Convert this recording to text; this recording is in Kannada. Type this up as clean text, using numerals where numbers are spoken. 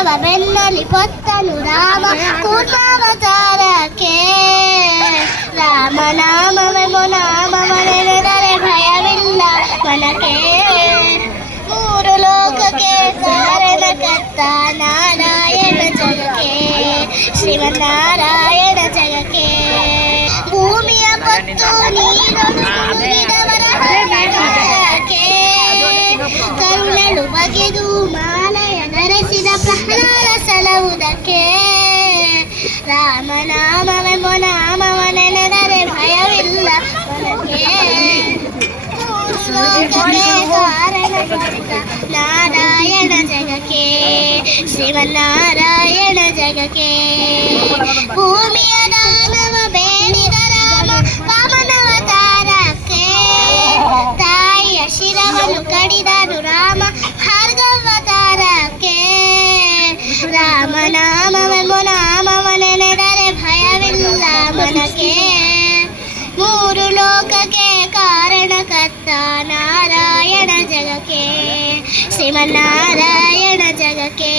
ಮಾನವ ಬೆನ್ನಲಿ ಹೊತ್ತನು ರಾಮ ಕೂರ್ಮಾವತಾರಕ್ಕೆ. ರಾಮನಾಮವೇ ನಾಮವನೆನೆದರೆ ಭಯವಿಲ್ಲ ಮನಕ್ಕೆ. ಮೂರು ಲೋಕಕ್ಕೆ ಕಾರಣಕರ್ತ ನಾರಾಯಣ ಜಗಕ್ಕೆ, ಶ್ರೀಮನ್ನಾರಾಯಣ ಜಗಕ್ಕೆ. ಭೂಮಿಯ ಪತ್ತು ನೀರೊಳು ಸುರಿದವರ ಹೃದಯಕ್ಕೆ, ಕರುಣಳು ಬಗೆದು ಮಾಲಯ ಧರಿಸಿದ ಪ್ರಹ್ಲಾದ ಸಲಹುವುದಕ್ಕೆ. ರಾಮನಾಮವೇ ನಾಮವನೆನೆದರೆ ಭಯವಿಲ್ಲ ಮನಕ್ಕೆ. ಲೋಕಕ್ಕೆ ಕಾರಣಕರ್ತ ನಾರಾಯಣ ಜಗಕ್ಕೆ, ಶ್ರೀಮನ್ನಾರಾಯಣ ಜಗಕ್ಕೆ. ಭೂಮಿಯ ದಾನವ ಬೇಡಿದ ರಾಮ ವಾಮನವತಾರಕ್ಕೆ, ತಾಯಿಯ ಶಿರವನ್ನು ಕಡಿದನು ರಾಮ ಭಾರ್ಗವತಾರಕ್ಕೆ. ರಾಮನಾಮವೇ ನಾಮವನೆನೆದರೆ ಭಯವಿಲ್ಲ ಮನಕ್ಕೆ. ಮೂರು ಲೋಕಕ್ಕೆ ಕಾರಣಕರ್ತ ನಾರಾಯಣ ಜಗಕ್ಕೆ, ಶ್ರೀಮನ್ನಾರಾಯಣ ಜಗಕ್ಕೆ.